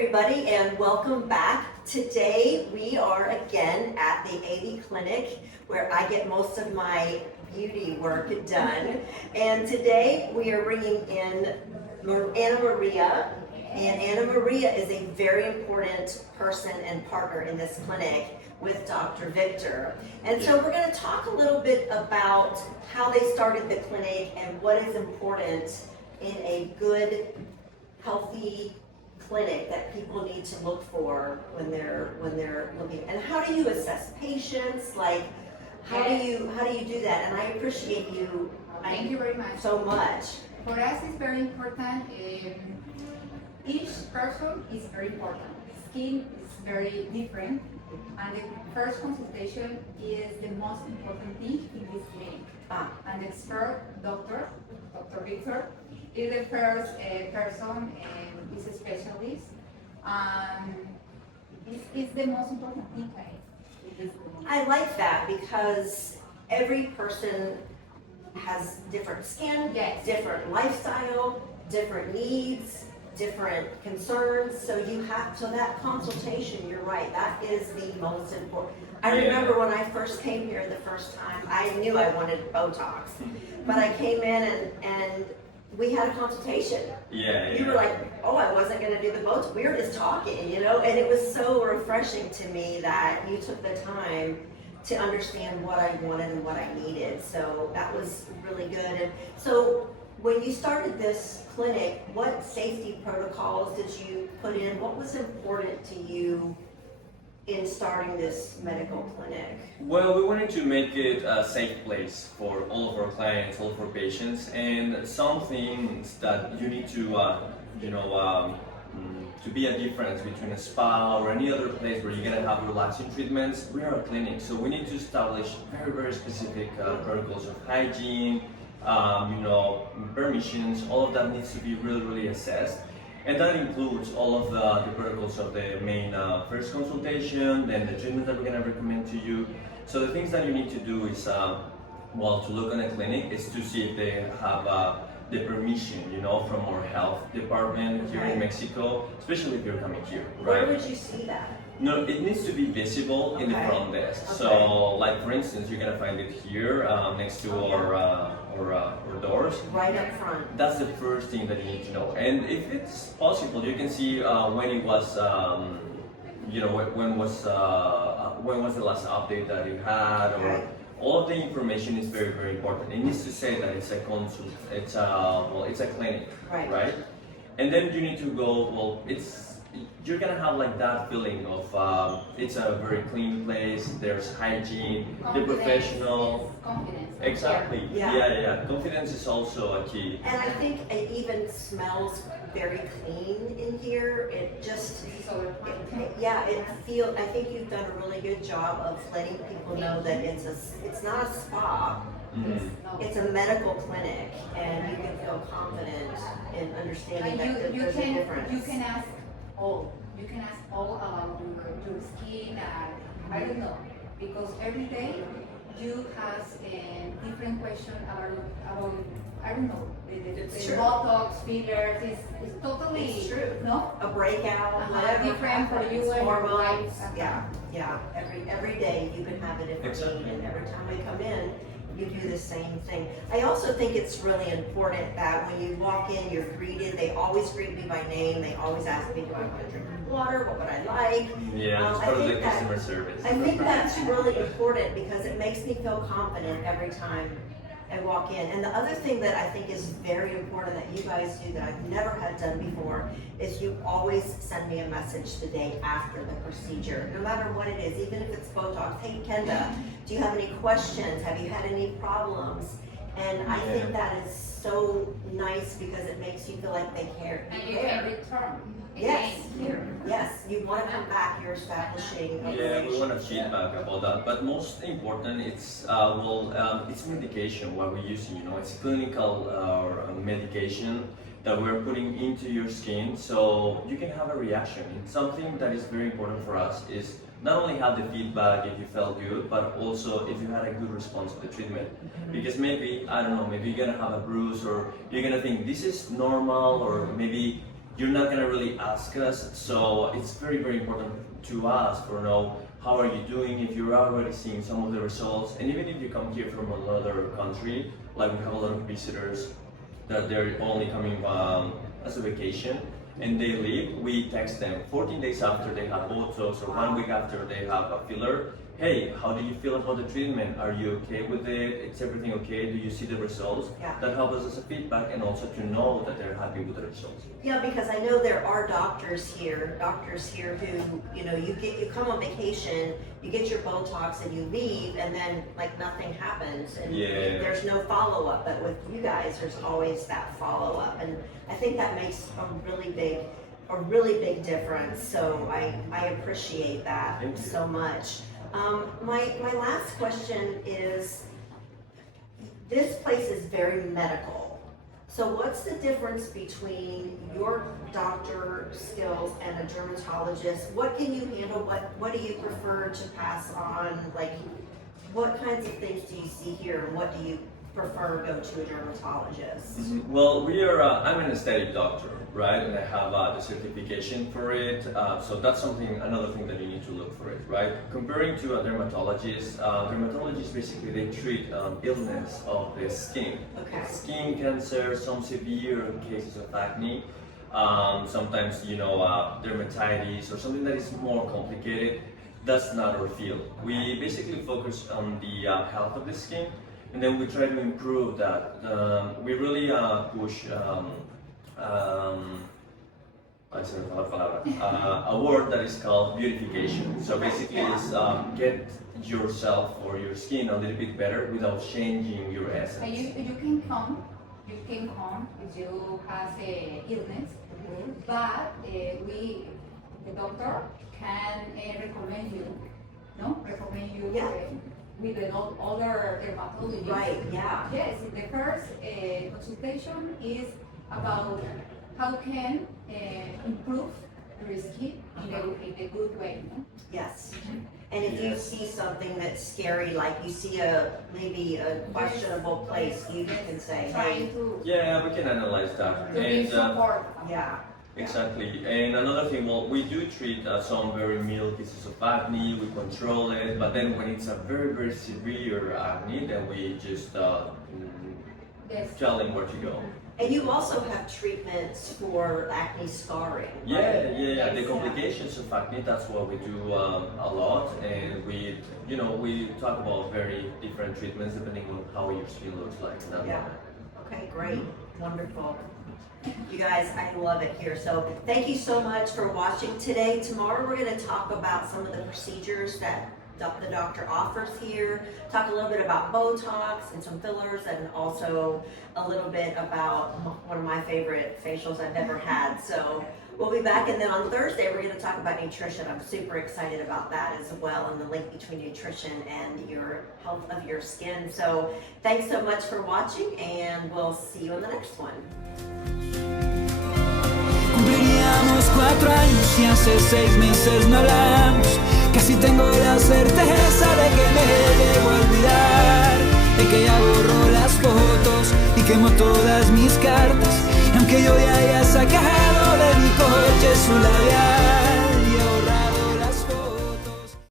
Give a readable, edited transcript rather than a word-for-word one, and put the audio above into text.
everybody, and welcome back. Today we are again at the AV Clinique where I get most of my beauty work done. And today we are bringing in Anna Maria. And Anna Maria is a very important person and partner in this clinic with Dr. Victor. And so we're going to talk a little bit about how they started the clinic and what is important in a good, healthy clinic that people need to look for when they're looking. And how do you assess patients? Like, how do you do that? And I appreciate you. Thank you very much. So much. For us, it's very important. Each person is very important. Skin is very different, and the first consultation is the most important thing in this clinic. An expert doctor, Dr. Victor, is the first person and is a specialist. It's the most important thing. I like that because every person has different skin, Yes. different lifestyle, different needs, different concerns. So that consultation, you're right, that is the most important. I remember when I first came here the first time, I knew I wanted Botox, but I came in and we had a consultation. You were like, oh, I wasn't going to do the Botox. We were just talking, you know, and it was so refreshing to me that you took the time to understand what I wanted and what I needed. So that was really good. And so when you started this clinic, what safety protocols did you put in? What was important to you in starting this medical clinic? Well, we wanted to make it a safe place for all of our clients, all of our patients, and some things that you need to, to be a difference between a spa or any other place where you're gonna have relaxing treatments. We are a clinic, so we need to establish very, very specific protocols of hygiene, permissions. All of that needs to be really, really assessed. And that includes all of the protocols of the main first consultation, then the treatment that we're going to recommend to you. So the things that you need to do is, to look in a clinic is to see if they have the permission, from our health department here in Mexico, especially if you're coming here, right? Where would you see that? No, it needs to be visible in the front desk. So, like for instance, you're gonna find it here next to our doors. Right up front. That's the first thing that you need to know. And if it's possible, you can see when it was, when was the last update that you had, or all of the information is very, very important. It needs to say that it's a consult, it's a clinic, right? And then you need to go. You're gonna have like that feeling of it's a very clean place. There's hygiene, the professional. Confidence. Exactly. Yeah. Confidence is also a key. And I think it even smells very clean in here. It just, I think you've done a really good job of letting people know that it's not a spa. It's a medical clinic, and you can feel confident in understanding that there's a difference. You can ask all. You can ask all about your skin. I don't know, because every day you have a different question about I don't know, the Botox, fillers. It's totally it's true. No, a breakout, whatever different for you and your hormones. wife. Yeah. Every day you can have a different need, and every time we come in, you do the same thing. I also think it's really important that when you walk in, you're greeted. They always greet me by name. They always ask me, do I want to drink water? What would I like? Yeah, it's part of the customer service. I think that's really important because it makes me feel confident every time I walk in. And the other thing that I think is very important that you guys do that I've never had done before is you always send me a message the day after the procedure, no matter what it is, even if it's Botox. Hey, Kenda, do you have any questions? Have you had any problems? And I think that is so nice because it makes you feel like they care. And you can return. Yes, you want to come back. You're establishing a relationship. We want to feedback about that. But most important, it's medication. What we're using, it's clinical medication that we're putting into your skin, so you can have a reaction. And something that is very important for us is not only have the feedback if you felt good, but also if you had a good response to the treatment. Because maybe, I don't know, maybe you're gonna have a bruise, or you're gonna think this is normal, or maybe you're not gonna really ask us. So it's very, very important to us for know how are you doing, if you're already seeing some of the results, and even if you come here from another country, like we have a lot of visitors that they're only coming as a vacation and they leave, we text them 14 days after they have Botox or 1 week after they have a filler. Hey, how do you feel about the treatment? Are you okay with it? Is everything okay? Do you see the results? Yeah. That helps us as a feedback and also to know that they're happy with the results. Yeah, because I know there are doctors here who, you know, you come on vacation, you get your Botox and you leave, and then like nothing happens, and Yeah. there's no follow-up. But with you guys, there's always that follow-up, and I think that makes a really big difference. So I appreciate that Thank you. so much. My last question is, this place is very medical. So what's the difference between your doctor skills and a dermatologist? What can you handle? What do you prefer to pass on? Like, what kinds of things do you see here, and what do you prefer go to a dermatologist? Well, we are. I'm an aesthetic doctor, right? And I have the certification for it. So that's another thing that you need to look for it, right? Comparing to a dermatologist, dermatologists basically they treat illness of the skin, Okay. skin cancer, some severe cases of acne. Sometimes dermatitis or something that is more complicated. That's not our field. We basically focus on the health of the skin, and then we try to improve that. We really push a word that is called beautification. So basically, it's get yourself or your skin a little bit better without changing your And essence. you can come if you have a illness, but the doctor can recommend you, Yeah. with other dermatologists. Right, yeah. Yes, the first consultation is about how can improve your skin in a good way. No? Yes. And if you see something that's scary, like you see maybe a questionable place, you can say, hey, Trying to Yeah, we can analyze that. give support. yeah, Exactly. And another thing, well, we do treat some very mild cases of acne, we control it, but then when it's a very, very severe acne, then we just Yes. tell them where to go. and you also have treatments for acne scarring. Yeah. Yes. The complications of acne, that's what we do a lot, and we talk about very different treatments depending on how your skin looks like in that Yeah. moment. Okay, great, wonderful. You guys, I love it here. So thank you so much for watching today. Tomorrow we're going to talk about some of the procedures that the doctor offers here, talk a little bit about Botox and some fillers, and also a little bit about one of my favorite facials I've ever had. So we'll be back, and then on Thursday we're going to talk about nutrition. I'm super excited about that as well, and the link between nutrition and your health of your skin. So thanks so much for watching, and we'll see you in the next one. Cumpliríamos 4 años y hace 6 meses no hablamos. Casi tengo la certeza de que me debo